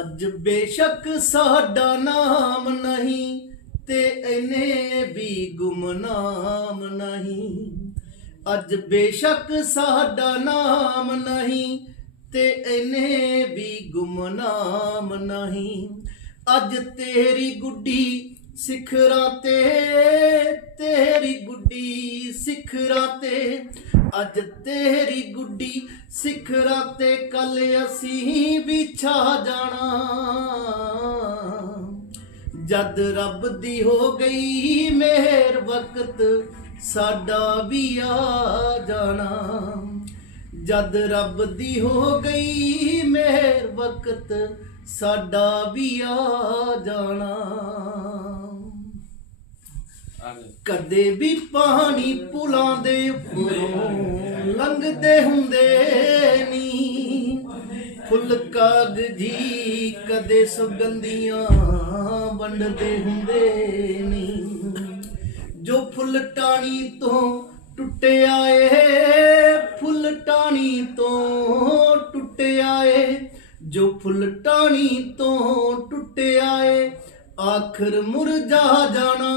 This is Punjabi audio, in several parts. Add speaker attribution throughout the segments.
Speaker 1: ਅੱਜ ਬੇਸ਼ੱਕ ਸਾਡਾ ਨਾਮ ਨਹੀਂ ਤੇ ਇਹਨੇ ਵੀ ਗੁਮਨਾਮ ਨਹੀਂ। ਅੱਜ ਬੇਸ਼ੱਕ ਸਾਡਾ ਨਾਮ ਨਹੀਂ ਤੇ ਇਹਨੇ ਵੀ ਗੁਮਨਾਮ ਨਹੀਂ। ਅੱਜ ਤੇਰੀ ਗੁੱਡੀ ਸਿਖਰਾਂ ਤੇ, ਤੇਰੀ ਗੁੱਡੀ ਸਿਖਰਾਂ ਤੇ ਅੱਜ ਤੇਰੀ ਗੁੱਡੀ ਸਿਖਰਾਂ ਤੇ ਕੱਲ ਅਸੀਂ ਵੀ ਜਾਣਾ। ਜਦ ਰੱਬ ਦੀ ਹੋ ਗਈ ਮਿਹਰ ਵਕਤ, ਸਾਡਾ ਵੀ ਆ ਜਾਣਾ। ਜਦ ਰੱਬ ਦੀ ਹੋ ਗਈ ਮਿਹਰ ਵਕਤ, ਸਾਡਾ ਵੀ ਆ ਜਾਣਾ। ਕਦੇ ਵੀ ਪਾਣੀ ਪੁਲਾਂ ਦੇ ਉੱਪਰੋਂ ਲੰਘਦੇ ਹੁੰਦੇ ਨੀ। ਫੁੱਲ ਕਾਗਜੀ ਕਦੇ ਸੁਗੰਧੀਆਂ ਵੰਡਦੇ ਹੁੰਦੇ ਨੀ। ਜੋ ਫੁੱਲ ਟਾਣੀ ਤੋਂ ਟੁੱਟਿਆ ਏ ਫੁੱਲ ਟਾਣੀ ਤੋਂ ਟੁੱਟਿਆ ਏ ਜੋ ਫੁੱਲ ਟਾਣੀ ਤੋਂ ਟੁੱਟਿਆ ਏ ਆਖਰ ਮੁਰਝਾ ਜਾਣਾ।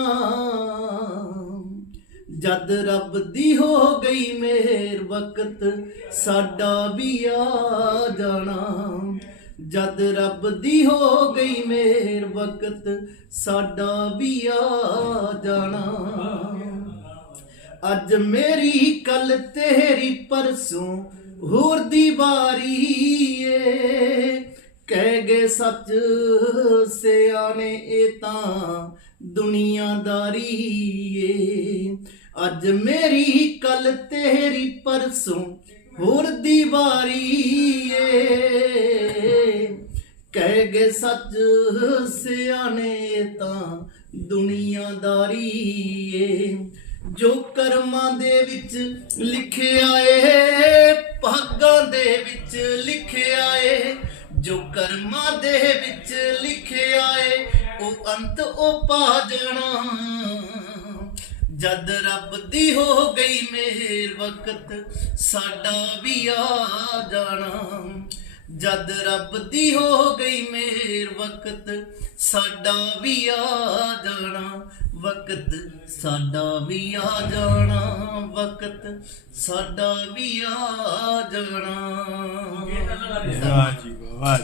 Speaker 1: ਜਦ ਰੱਬ ਦੀ ਹੋ ਗਈ ਮੇਰ ਵਕਤ, ਸਾਡਾ ਵੀ ਆ ਜਾਣਾ। ਜਦ ਰੱਬ ਦੀ ਹੋ ਗਈ ਮੇਰ ਵਕਤ, ਸਾਡਾ ਵੀ ਆ ਜਾਣਾ। ਅੱਜ ਮੇਰੀ ਕੱਲ ਤੇਰੀ ਪਰਸੋਂ, ਹੋਰ ਦੀ ਵਾਰੀ ਸੱਚ ਸਿਆਣੇ, ਇਹ ਤਾਂ ਦੁਨੀਆਦਾਰੀ ਏ। ਅੱਜ ਮੇਰੀ ਕੱਲ ਤੇਰੀ ਪਰਸੋਂ ਹੋਰ ਦੀ ਵਾਰੀ ਏ। ਕਹਿ ਗਏ ਸੱਚ ਸਿਆਣੇ ਤਾਂ ਦੁਨੀਆਦਾਰੀ ਏ। ਜੋ ਕਰਮਾਂ ਦੇ ਵਿੱਚ ਲਿਖਿਆ ਏ, ਭਾਗਾਂ ਦੇ ਵਿੱਚ ਲਿਖਿਆ ਏ ਜੋ ਕਰਮਾਂ ਦੇ ਵਿੱਚ ਲਿਖਿਆ ਏ ਉਹ ਅੰਤ ਉਹ ਪਾ ਜਾਣਾ। ਜਦ ਰੱਬ ਦੀ ਹੋ ਗਈ ਮਿਹਰ ਵਕਤ ਸਾਡਾ ਵੀ ਆ ਜਾਣਾ। ਜਦ ਰੱਬ ਦੀ ਹੋ ਗਈ ਮਿਹਰ ਵਕਤ ਸਾਡਾ ਵੀ ਆ ਜਾਣਾ। ਵਕਤ ਸਾਡਾ ਵੀ ਆ ਜਾਣਾ। ਵਕਤ ਸਾਡਾ ਵੀ ਆ ਜਾਣਾ।
Speaker 2: ਵਾਹ ਜੀ ਵਾਹ